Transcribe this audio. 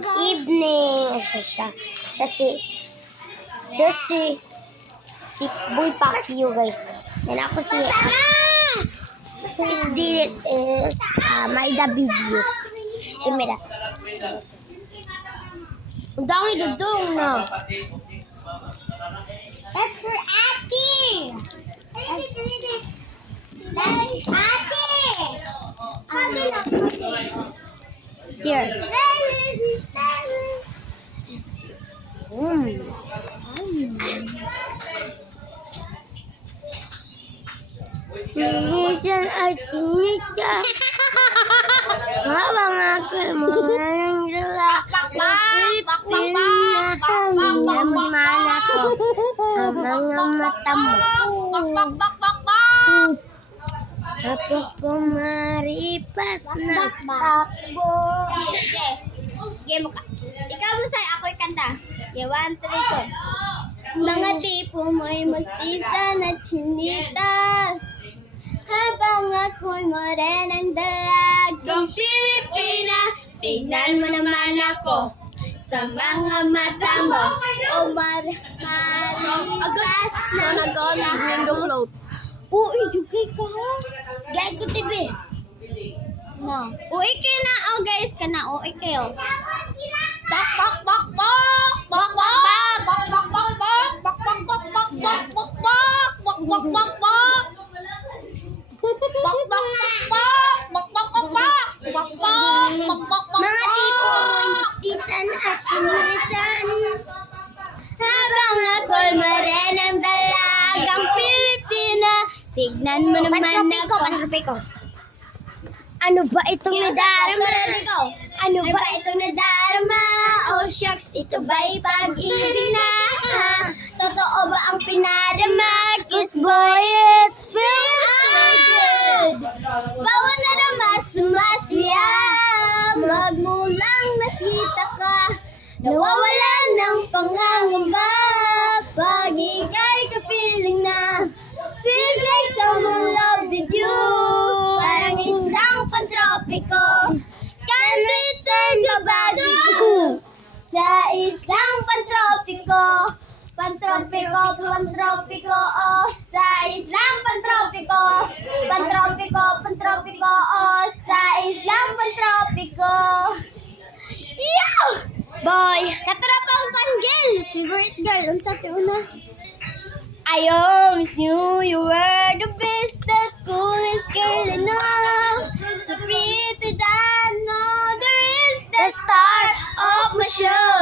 evening. Siya si Boy Pacquiao, guys. Yan ako si did it is Maida video. Mira. Ang dami dudong na. That's for Ate. That's Ate. Here. Sinitan at sinita. Habang ako mga dala. Pinaman ako ang mga mata mo. Kapag kumaripas na takbo. Game ka. Ikaw mo say ako'y kanta. Yeah, 1, 3, go. Mga tipo mo'y mustisa na chinita. Habang ako'y morenang dalagang Pilipina, tignan mo naman ako sa mga mata mo. O maripas na nag-onig ng float. Oo, idugay ka. Gaya ko, TV. No. Uy, kayo na. Oh, guys, ka na. Uy, kayo. Bak, bak, bak, bak. Bak, bak, bak. Bak, bak, bak, bak. Bak, bak, bak, bak. Bak, bak, bak. Bak, bak, bak, bak. Bak, bak, bak, bak. Bak, bak, bak, bak. Bak, bak, bak, bak, bak. Mga tipo mo'y mistisan at sinitan. Habang ako'y marenang dalagang Pilipina, tignan mo naman ako. Pantropiko. Ano ba itong nadarama? Ano ba itong nadarama? Oh shucks, ito ba'y pag-ibig na? Totoo ba ang pinadama? Kiss boy, it feels so good. Bawat narama, sumasya. Magmulang nakita ka, nawawalan ng pangangamba. Pag ika'y kapiling na, feels like someone loved you. Parang isang pantropiko, can return the body sa isang pantropiko. Pantropiko, pantropiko, oh, sa isang pantropiko. Pantropiko, pantropiko, oh, sa isang pantropiko. Yow! Boy. Katrapa ko kan girl, favorite girl, unsa ti una? I always knew you were the best, the coolest girl I know. So pretty that no, there is the star of my show.